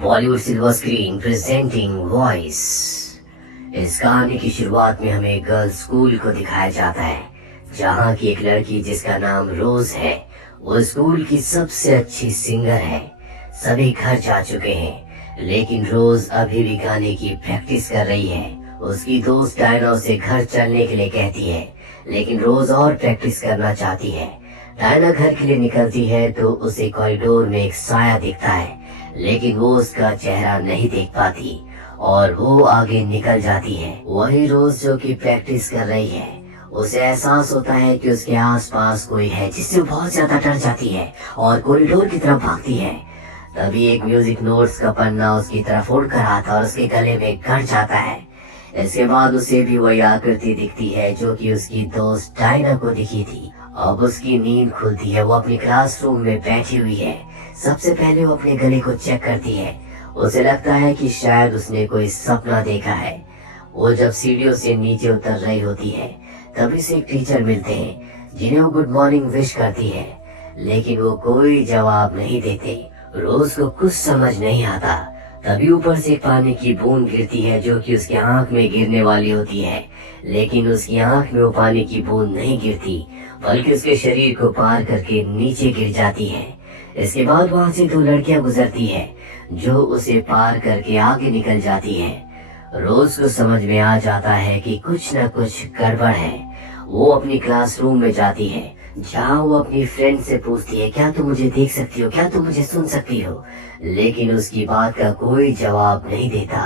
Bollywood silver screen presenting voice. इस कहानी की शुरुआत में हमें गर्ल्स स्कूल को दिखाया जाता है, जहाँ की एक लड़की जिसका नाम रोज है, वो स्कूल की सबसे अच्छी सिंगर है। सभी घर जा चुके हैं, लेकिन रोज अभी भी गाने की प्रैक्टिस कर रही है। उसकी दोस्त डायना उसे घर चलने के लिए कहती है, लेकिन रोज और प्रैक्टिस करना चाहती है। डायना घर के लिए निकलती है तो उसे कॉरिडोर में एक साया दिखता है, लेकिन वो उसका चेहरा नहीं देख पाती और वो आगे निकल जाती है। वही रोज जो कि प्रैक्टिस कर रही है, उसे एहसास होता है कि उसके आसपास कोई है, जिससे वो बहुत ज्यादा डर जाती है और कॉरिडोर की तरफ भागती है। तभी एक म्यूजिक नोट्स का पन्ना उसकी तरफ उड़ कर आता और उसके गले में गड़ जाता है। इसके बाद उसे भी वही आकृति दिखती है जो कि उसकी दोस्त डायना को दिखी थी। अब उसकी नींद खुलती है। वो अपनी क्लासरूम में बैठी हुई है। सबसे पहले वो अपने गले को चेक करती है। उसे लगता है कि शायद उसने कोई सपना देखा है। वो जब सीढ़ियों से नीचे उतर रही होती है, तभी से एक टीचर मिलते हैं, जिन्हें वो गुड मॉर्निंग विश करती है, लेकिन वो कोई जवाब नहीं देते। रोज को कुछ समझ नहीं आता। तभी ऊपर से पानी की बूंद गिरती है जो कि उसकी आंख में गिरने वाली होती है, लेकिन उसकी आंख में वो पानी की बूंद नहीं गिरती, बल्कि उसके शरीर को पार करके नीचे गिर जाती है। इसके बाद वहां से दो लड़कियां गुजरती है, जो उसे पार करके आगे निकल जाती है। रोज को समझ में आ जाता है कि कुछ न कुछ गड़बड़ है। वो अपनी क्लासरूम में जाती है, जहाँ वो अपनी फ्रेंड से पूछती है, क्या तुम मुझे देख सकती हो, क्या तुम मुझे सुन सकती हो, लेकिन उसकी बात का कोई जवाब नहीं देता।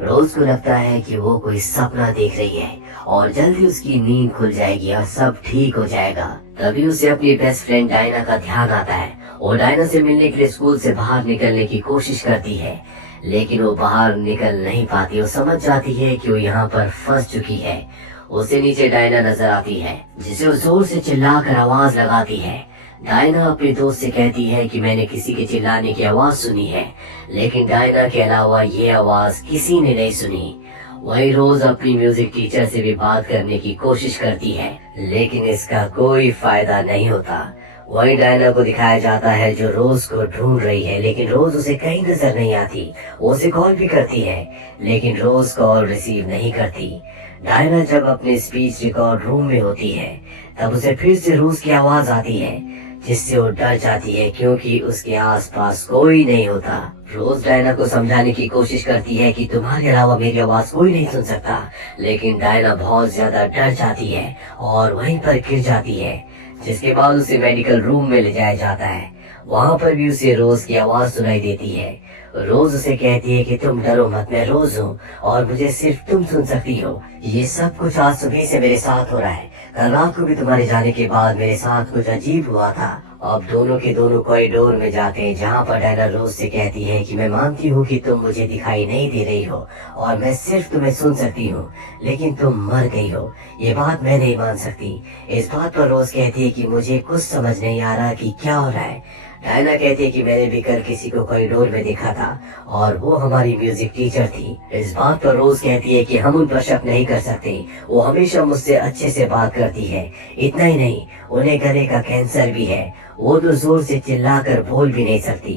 रोज को लगता है कि वो कोई सपना देख रही है और जल्दी उसकी नींद खुल जाएगी और सब ठीक हो जाएगा। तभी उसे अपनी बेस्ट फ्रेंड डायना का ध्यान आता है और डायना से मिलने के लिए स्कूल से बाहर निकलने की कोशिश करती है, लेकिन वो बाहर निकल नहीं पाती। वो समझ जाती है कि वो यहाँ पर फंस चुकी है। उसे नीचे डायना नजर आती है, जिसे वो जोर से चिल्लाकर आवाज लगाती है। डायना अपने दोस्त से कहती है कि मैंने किसी के चिल्लाने की आवाज सुनी है, लेकिन डायना के अलावा ये आवाज किसी ने नहीं सुनी। वही रोज अपनी म्यूजिक टीचर से भी बात करने की कोशिश करती है, लेकिन इसका कोई फायदा नहीं होता। वही डायना को दिखाया जाता है जो रोज को ढूंढ रही है, लेकिन रोज उसे कहीं नजर नहीं आती। वो उसे कॉल भी करती है, लेकिन रोज कॉल रिसीव नहीं करती। डायना जब अपने स्पीच रिकॉर्ड रूम में होती है, तब उसे फिर से रोज की आवाज आती है, जिससे वो डर जाती है क्योंकि उसके आसपास कोई नहीं होता। रोज डायना को समझाने की कोशिश करती है कि तुम्हारे अलावा मेरी आवाज कोई नहीं सुन सकता, लेकिन डायना बहुत ज्यादा डर जाती है और वहीं पर गिर जाती है, जिसके बाद उसे मेडिकल रूम में ले जाया जाता है। वहाँ पर भी उसे रोज की आवाज सुनाई देती है। रोज उसे कहती है कि तुम डरो मत, मैं रोज हूँ और मुझे सिर्फ तुम सुन सकती हो। ये सब कुछ आज सुबह से मेरे साथ हो रहा है। कल रात को भी तुम्हारे जाने के बाद मेरे साथ कुछ अजीब हुआ था। अब दोनों के दोनों कॉरिडोर में जाते हैं, जहाँ पर डायना रोज से कहती है कि मैं मानती हूँ कि तुम मुझे दिखाई नहीं दे रही हो और मैं सिर्फ तुम्हें सुन सकती हूँ, लेकिन तुम मर गई हो, ये बात मैं नहीं मान सकती। इस बात पर रोज कहती है कि मुझे कुछ समझ नहीं आ रहा कि क्या हो रहा है। डायना कहती है कि मैंने भी कल किसी को कॉरिडोर में देखा था और वो हमारी म्यूजिक टीचर थी। इस बात पर रोज कहती है कि हम उन पर शक नहीं कर सकते, वो हमेशा मुझसे अच्छे से बात करती है। इतना ही नहीं, उन्हें गले का कैंसर भी है। वो तो जोर से चिल्लाकर बोल भी नहीं सकती।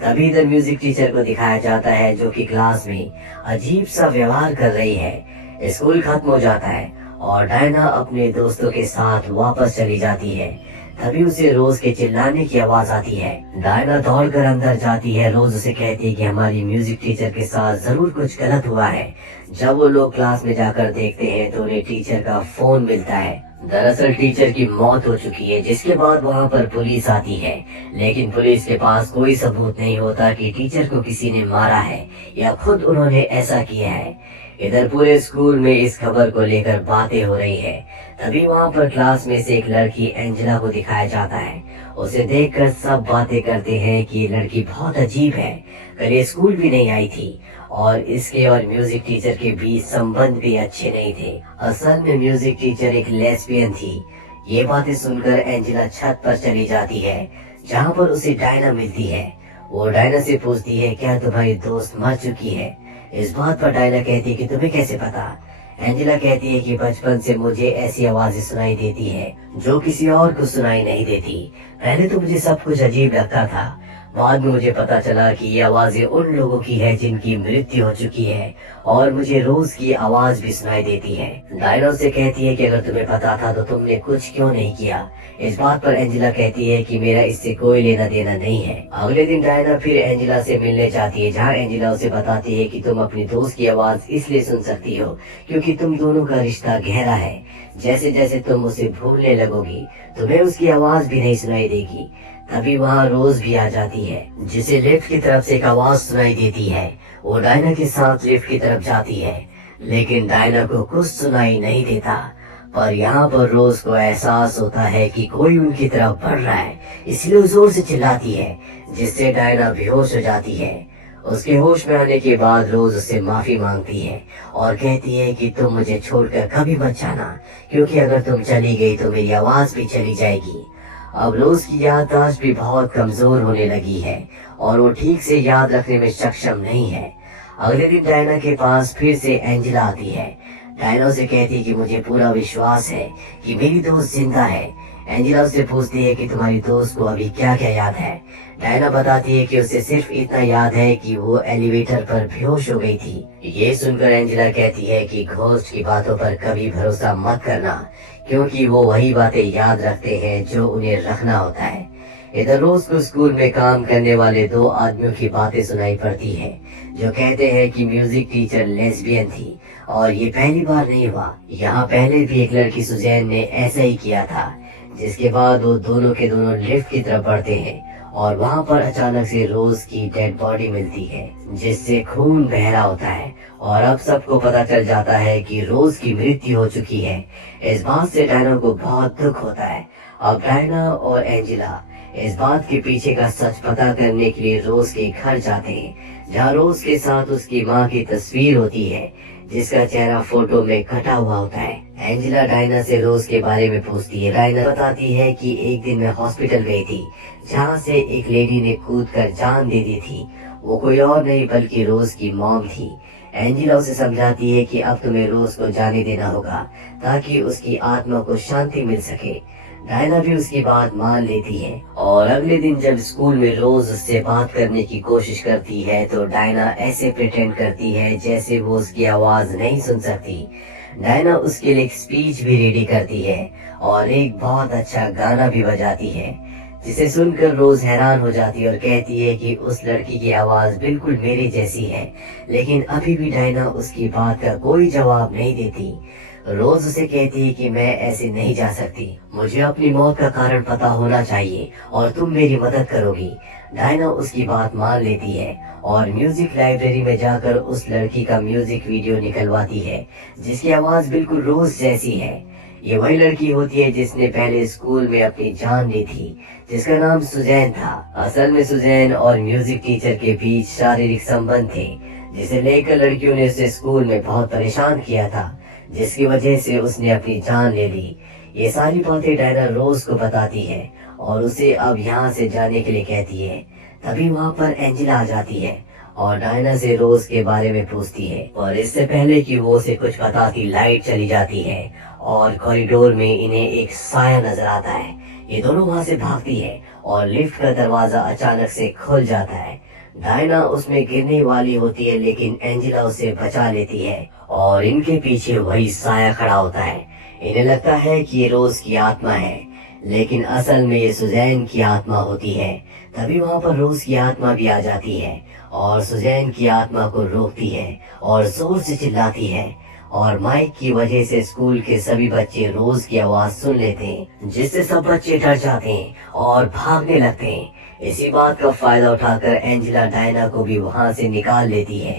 तभी इधर म्यूजिक टीचर को दिखाया जाता है, जो कि क्लास में अजीब सा व्यवहार कर रही है। स्कूल खत्म हो जाता है और डायना अपने दोस्तों के साथ वापस चली जाती है। तभी उसे रोज के चिल्लाने की आवाज आती है। डायना दौड़कर अंदर जाती है। रोज उसे कहती है कि हमारी म्यूजिक टीचर के साथ जरूर कुछ गलत हुआ है। जब वो लोग क्लास में जाकर देखते हैं तो उन्हें टीचर का फोन मिलता है। दरअसल टीचर की मौत हो चुकी है, जिसके बाद वहाँ पर पुलिस आती है, लेकिन पुलिस के पास कोई सबूत नहीं होता कि टीचर को किसी ने मारा है या खुद उन्होंने ऐसा किया है। इधर पूरे स्कूल में इस खबर को लेकर बातें हो रही है। तभी वहाँ पर क्लास में से एक लड़की एंजेला को दिखाया जाता है। उसे देखकर सब बातें करते हैं कि ये लड़की बहुत अजीब है, कल ये स्कूल भी नहीं आई थी और इसके और म्यूजिक टीचर के बीच संबंध भी अच्छे नहीं थे। असल में म्यूजिक टीचर एक लेस्बियन थी। ये बातें सुनकर एंजेला छत पर चली जाती है, जहाँ पर उसे डायना मिलती है। वो डायना से पूछती है, क्या तुम्हारी दोस्त मर चुकी है? इस बात पर डायना कहती है कि तुम्हें कैसे पता? एंजेला कहती है कि बचपन से मुझे ऐसी आवाजें सुनाई देती है जो किसी और को सुनाई नहीं देती। पहले तो मुझे सब कुछ अजीब लगता था, बाद में मुझे पता चला कि ये आवाजें उन लोगों की है जिनकी मृत्यु हो चुकी है और मुझे रोज की आवाज भी सुनाई देती है। डायना से कहती है कि अगर तुम्हें पता था तो तुमने कुछ क्यों नहीं किया। इस बात पर एंजेला कहती है कि मेरा इससे कोई लेना देना नहीं है। अगले दिन डायना फिर एंजेला से मिलने चाहती है, जहाँ एंजेला उसे बताती है कि तुम अपनी दोस्त की आवाज इसलिए सुन सकती हो क्योंकि तुम दोनों का रिश्ता गहरा है। जैसे जैसे तुम उसे भूलने लगोगी तुम्हें उसकी आवाज भी नहीं सुनाई देगी। तभी वहाँ रोज भी आ जाती है, जिसे लिफ्ट की तरफ से एक आवाज सुनाई देती है। वो डायना के साथ लिफ्ट की तरफ जाती है, लेकिन डायना को कुछ सुनाई नहीं देता। पर यहाँ पर रोज को एहसास होता है कि कोई उनकी तरफ बढ़ रहा है, इसलिए वो जोर से चिल्लाती है, जिससे डायना बेहोश हो जाती है। उसके होश में आने के बाद रोज उससे माफी मांगती है और कहती है कि तुम मुझे छोड़कर कभी मत जाना, क्योंकि अगर तुम चली गई तो मेरी आवाज भी चली जाएगी। अब रोज की याददाश्त भी बहुत कमजोर होने लगी है और वो ठीक से याद रखने में सक्षम नहीं है। अगले दिन डायना के पास फिर से एंजेला आती है। डायना से कहती है कि मुझे पूरा विश्वास है कि मेरी दोस्त जिंदा है। एंजेला उससे पूछती है कि तुम्हारी दोस्त को अभी क्या क्या याद है। डायना बताती है कि उसे सिर्फ इतना याद है कि वो एलिवेटर पर बेहोश हो गई थी। ये सुनकर एंजेला कहती है कि घोस्ट की बातों पर कभी भरोसा मत करना, क्योंकि वो वही बातें याद रखते हैं जो उन्हें रखना होता है। इधर रोज को स्कूल में काम करने वाले दो आदमियों की बातें सुनाई पड़ती है, जो कहते हैं कि म्यूजिक टीचर लेस्बियन थी और ये पहली बार नहीं हुआ। यहाँ पहले भी एक लड़की सुजैन ने ऐसा ही किया था, जिसके बाद वो दोनों के दोनों लिफ्ट की तरफ बढ़ते हैं और वहाँ पर अचानक से रोज की डेड बॉडी मिलती है, जिससे खून बह रहा होता है और अब सबको पता चल जाता है कि रोज की मृत्यु हो चुकी है। इस बात से डायना को बहुत दुख होता है। अब डायना और एंजेला इस बात के पीछे का सच पता करने के लिए रोज के घर जाते हैं, जहाँ रोज के साथ उसकी माँ की तस्वीर होती है, जिसका चेहरा फोटो में कटा हुआ होता है। एंजेला डायना से रोज के बारे में पूछती है। डायना बताती है कि एक दिन मैं हॉस्पिटल गई थी, जहाँ से एक लेडी ने कूदकर जान दे दी थी। वो कोई और नहीं बल्कि रोज की मॉम थी। एंजेला उसे समझाती है कि अब तुम्हें रोज को जाने देना होगा ताकि उसकी आत्मा को शांति मिल सके। डायना भी उसकी बात मान लेती है और अगले दिन जब स्कूल में रोज उससे बात करने की कोशिश करती है तो डायना ऐसे प्रिटेंड करती है जैसे वो उसकी आवाज नहीं सुन सकती। डायना उसके लिए एक स्पीच भी रेडी करती है और एक बहुत अच्छा गाना भी बजाती है, जिसे सुनकर रोज हैरान हो जाती है और कहती है कि उस लड़की की आवाज बिल्कुल मेरी जैसी है। लेकिन अभी भी डायना उसकी बात का कोई जवाब नहीं देती। रोज उसे कहती है कि मैं ऐसे नहीं जा सकती, मुझे अपनी मौत का कारण पता होना चाहिए और तुम मेरी मदद करोगी। डायना उसकी बात मान लेती है और म्यूजिक लाइब्रेरी में जाकर उस लड़की का म्यूजिक वीडियो निकलवाती है, जिसकी आवाज बिल्कुल रोज जैसी है। ये वही लड़की होती है जिसने पहले स्कूल में अपनी जान ली थी, जिसका नाम सुजैन था। असल में सुजैन और म्यूजिक टीचर के बीच शारीरिक संबंध थे, जिसे लेकर लड़कियों ने उसे स्कूल में बहुत परेशान किया था, जिसकी वजह से उसने अपनी जान ले ली। ये सारी बातें डायना रोज को बताती है और उसे अब यहाँ से जाने के लिए कहती है। तभी वहाँ पर एंजेला आ जाती है और डायना से रोज के बारे में पूछती है, और इससे पहले कि वो उसे कुछ बताती लाइट चली जाती है और कॉरिडोर में इन्हें एक साया नजर आता है। ये दोनों वहाँ से भागती है और लिफ्ट का दरवाजा अचानक से खुल जाता है। डायना उसमें गिरने वाली होती है, लेकिन एंजेला उसे बचा लेती है और इनके पीछे वही साया खड़ा होता है। इन्हें लगता है कि ये रोज की आत्मा है, लेकिन असल में ये सुजैन की आत्मा होती है। तभी वहाँ पर रोज की आत्मा भी आ जाती है और सुजैन की आत्मा को रोकती है और जोर से चिल्लाती है, और माइक की वजह से स्कूल के सभी बच्चे रोज की आवाज सुन लेते हैं, जिससे सब बच्चे डर जाते हैं और भागने लगते हैं। इसी बात का फायदा उठाकर एंजेला डायना को भी वहाँ से निकाल लेती है।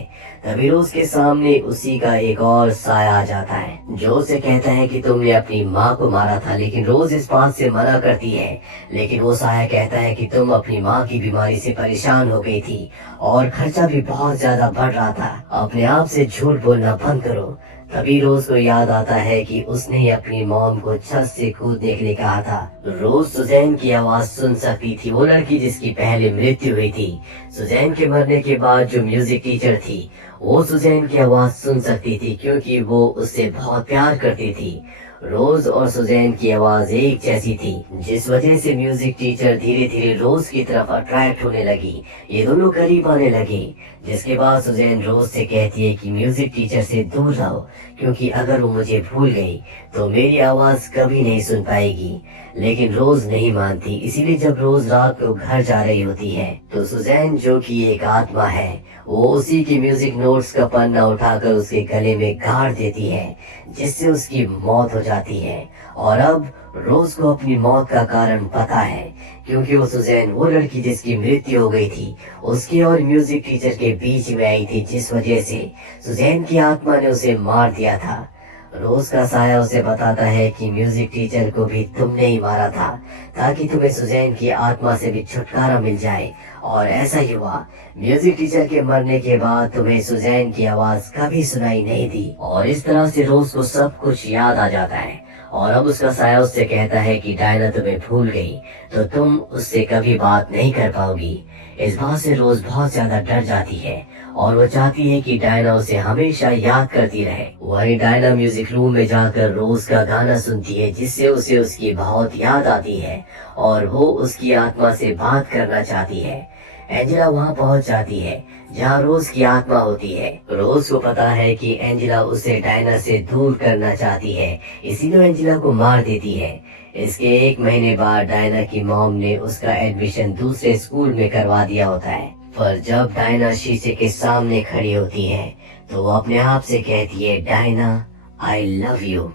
तभी रोज के सामने उसी का एक और साया आ जाता है, जो उसे कहता है कि तुमने अपनी माँ को मारा था। लेकिन रोज इस बात से मना करती है, लेकिन वो साया कहता है कि तुम अपनी माँ की बीमारी से परेशान हो गई थी और खर्चा भी बहुत ज्यादा बढ़ रहा था, अपने आप से झूठ बोलना बंद करो। तभी रोज को याद आता है कि उसने ही अपनी मॉम को छत से कूदने के लिए कहा था। रोज सुजैन की आवाज सुन सकती थी, वो लड़की जिसकी पहले मृत्यु हुई थी। सुजैन के मरने के बाद जो म्यूजिक टीचर थी, वो सुजैन की आवाज सुन सकती थी, क्योंकि वो उससे बहुत प्यार करती थी। रोज और सुजैन की आवाज एक जैसी थी, जिस वजह से म्यूजिक टीचर धीरे धीरे रोज की तरफ अट्रैक्ट होने लगी। ये दोनों करीब आने लगे, जिसके बाद सुजैन रोज से कहती है कि म्यूजिक टीचर से दूर रहो, क्योंकि अगर वो मुझे भूल गई तो मेरी आवाज कभी नहीं सुन पाएगी। लेकिन रोज नहीं मानती, इसीलिए जब रोज रात को घर जा रही होती है तो सुजैन, जो कि एक आत्मा है, वो उसी की म्यूजिक नोट्स का पन्ना उठाकर उसके गले में गाड़ देती है, जिससे उसकी मौत हो जाती है। और अब रोज को अपनी मौत का कारण पता है, क्योंकि वो सुजैन, वो लड़की जिसकी मृत्यु हो गई थी, उसके और म्यूजिक टीचर के बीच में आई थी, जिस वजह से सुजैन की आत्मा ने उसे मार दिया था। रोज का साया उसे बताता है कि म्यूजिक टीचर को भी तुमने ही मारा था, ताकि तुम्हें सुजैन की आत्मा से भी छुटकारा मिल जाए। और ऐसा ही हुआ, म्यूजिक टीचर के मरने के बाद तुम्हें सुजैन की आवाज कभी सुनाई नहीं दी। और इस तरह से रोज को सब कुछ याद आ जाता है। और अब उसका साया उससे कहता है कि डायना तुम्हें भूल गई तो तुम उससे कभी बात नहीं कर पाओगी। इस बात से रोज बहुत ज्यादा डर जाती है और वो चाहती है कि डायना उसे हमेशा याद करती रहे। वही डायना म्यूजिक रूम में जाकर रोज का गाना सुनती है, जिससे उसे उसकी बहुत याद आती है और वो उसकी आत्मा से बात करना चाहती है। एंजेला वहाँ पहुँच जाती है जहाँ रोज की आत्मा होती है। रोज को पता है कि एंजेला उसे डायना से दूर करना चाहती है, इसीलिए एंजेला को मार देती है। इसके 1 महीने बाद डायना की मॉम ने उसका एडमिशन दूसरे स्कूल में करवा दिया होता है। पर जब डायना शीशे के सामने खड़ी होती है तो वो अपने आप से कहती है, डायना आई लव यू।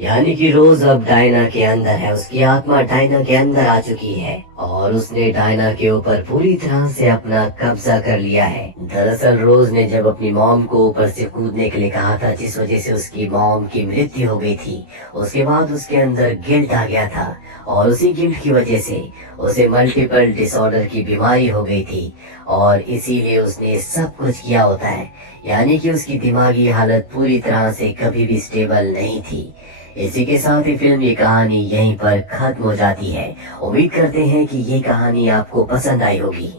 यानी कि रोज अब डायना के अंदर है, उसकी आत्मा डायना के अंदर आ चुकी है और उसने डायना के ऊपर पूरी तरह से अपना कब्जा कर लिया है। दरअसल रोज ने जब अपनी मॉम को ऊपर से कूदने के लिए कहा था, जिस वजह से उसकी मॉम की मृत्यु हो गई थी, उसके बाद उसके अंदर गिल्ट आ गया था और उसी गिल्ट की वजह से उसे मल्टीपल डिसऑर्डर की बीमारी हो गई थी और इसीलिए उसने सब कुछ किया होता है। यानी कि उसकी दिमागी हालत पूरी तरह से कभी भी स्टेबल नहीं थी। इसी के साथ ही फिल्म की कहानी यहीं पर खत्म हो जाती है। उम्मीद करते हैं कि ये कहानी आपको पसंद आई होगी।